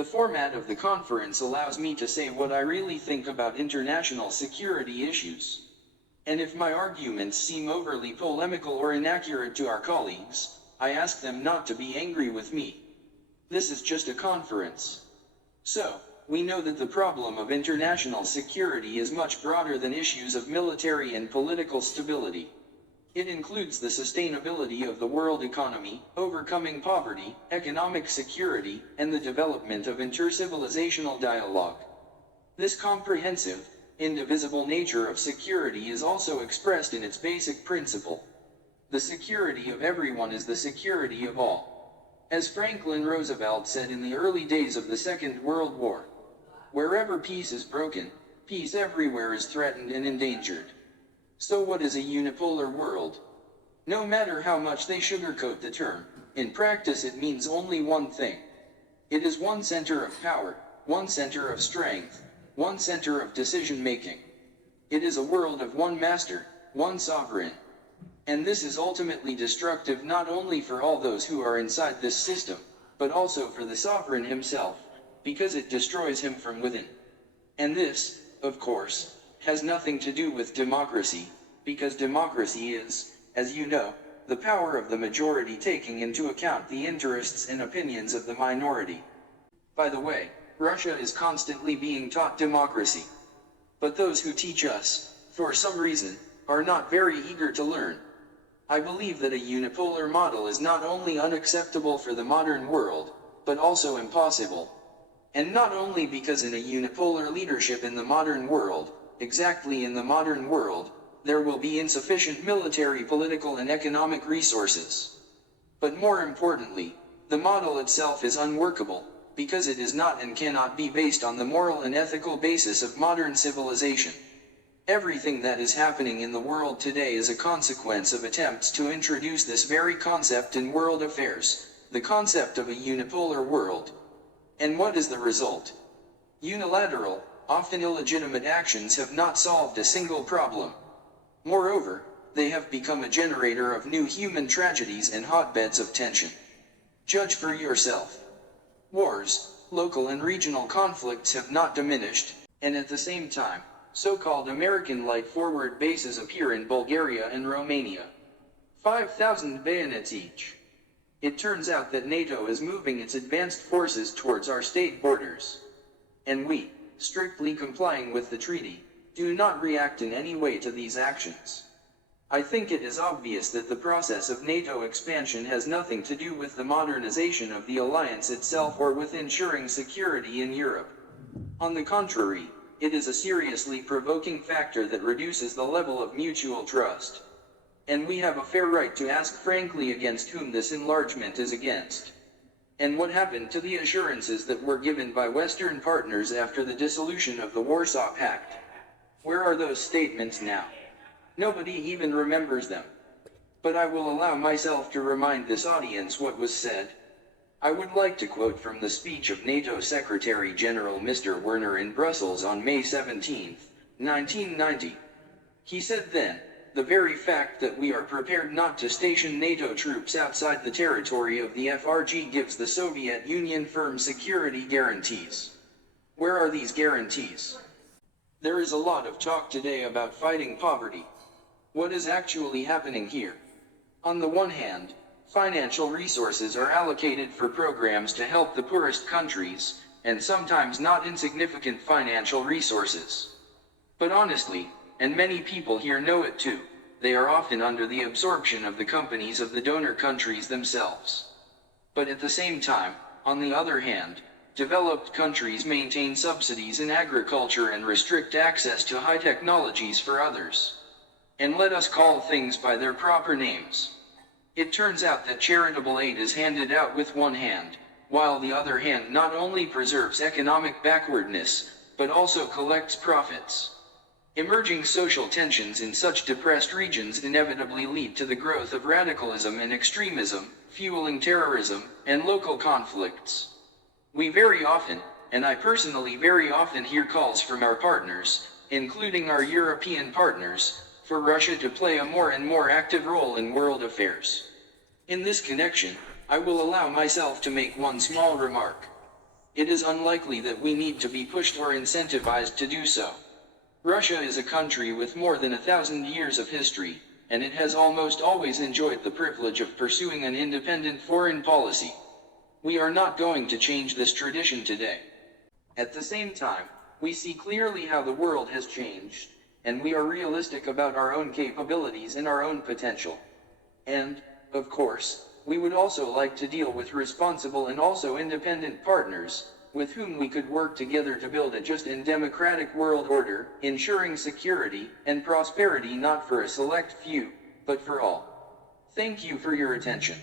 The format of the conference allows me to say what I really think about international security issues. And if my arguments seem overly polemical or inaccurate to our colleagues, I ask them not to be angry with me. This is just a conference. So, we know that the problem of international security is much broader than issues of military and political stability. It includes the sustainability of the world economy, overcoming poverty, economic security, and the development of intercivilizational dialogue. This comprehensive, indivisible nature of security is also expressed in its basic principle. The security of everyone is the security of all. As Franklin Roosevelt said in the early days of the Second World War, "Wherever peace is broken, peace everywhere is threatened and endangered." So what is a unipolar world? No matter how much they sugarcoat the term, in practice it means only one thing. It is one center of power, one center of strength, one center of decision-making. It is a world of one master, one sovereign. And this is ultimately destructive not only for all those who are inside this system, but also for the sovereign himself, because it destroys him from within. And this, of course, has nothing to do with democracy, because democracy is, as you know, the power of the majority taking into account the interests and opinions of the minority. By the way, Russia is constantly being taught democracy. But those who teach us, for some reason, are not very eager to learn. I believe that a unipolar model is not only unacceptable for the modern world, but also impossible. And not only because in a unipolar leadership in the modern world, exactly in the modern world, there will be insufficient military, political, and economic resources. But more importantly, the model itself is unworkable, because it is not and cannot be based on the moral and ethical basis of modern civilization. Everything that is happening in the world today is a consequence of attempts to introduce this very concept in world affairs, the concept of a unipolar world. And what is the result? Unilateral, often illegitimate actions have not solved a single problem. Moreover, they have become a generator of new human tragedies and hotbeds of tension. Judge for yourself. Wars, local and regional conflicts have not diminished, and at the same time, so-called American light forward bases appear in Bulgaria and Romania. 5,000 bayonets each. It turns out that NATO is moving its advanced forces towards our state borders. And we, strictly complying with the treaty, do not react in any way to these actions. I think it is obvious that the process of NATO expansion has nothing to do with the modernization of the alliance itself or with ensuring security in Europe. On the contrary, it is a seriously provoking factor that reduces the level of mutual trust. And we have a fair right to ask frankly against whom this enlargement is against. And what happened to the assurances that were given by Western partners after the dissolution of the Warsaw Pact? Where are those statements now? Nobody even remembers them. But I will allow myself to remind this audience what was said. I would like to quote from the speech of NATO Secretary General Mr. Werner in Brussels on May 17, 1990. He said then, "The very fact that we are prepared not to station NATO troops outside the territory of the FRG gives the Soviet Union firm security guarantees." Where are these guarantees? There is a lot of talk today about fighting poverty. What is actually happening here? On the one hand, financial resources are allocated for programs to help the poorest countries, and sometimes not insignificant financial resources. But honestly, and many people here know it too, they are often under the absorption of the companies of the donor countries themselves. But at the same time, on the other hand, developed countries maintain subsidies in agriculture and restrict access to high technologies for others. And let us call things by their proper names. It turns out that charitable aid is handed out with one hand, while the other hand not only preserves economic backwardness, but also collects profits. Emerging social tensions in such depressed regions inevitably lead to the growth of radicalism and extremism, fueling terrorism, and local conflicts. We very often, and I personally very often hear calls from our partners, including our European partners, for Russia to play a more and more active role in world affairs. In this connection, I will allow myself to make one small remark. It is unlikely that we need to be pushed or incentivized to do so. Russia is a country with more than 1,000 years of history, and it has almost always enjoyed the privilege of pursuing an independent foreign policy. We are not going to change this tradition today. At the same time, we see clearly how the world has changed, and we are realistic about our own capabilities and our own potential. And, of course, we would also like to deal with responsible and also independent partners, with whom we could work together to build a just and democratic world order, ensuring security and prosperity not for a select few, but for all. Thank you for your attention.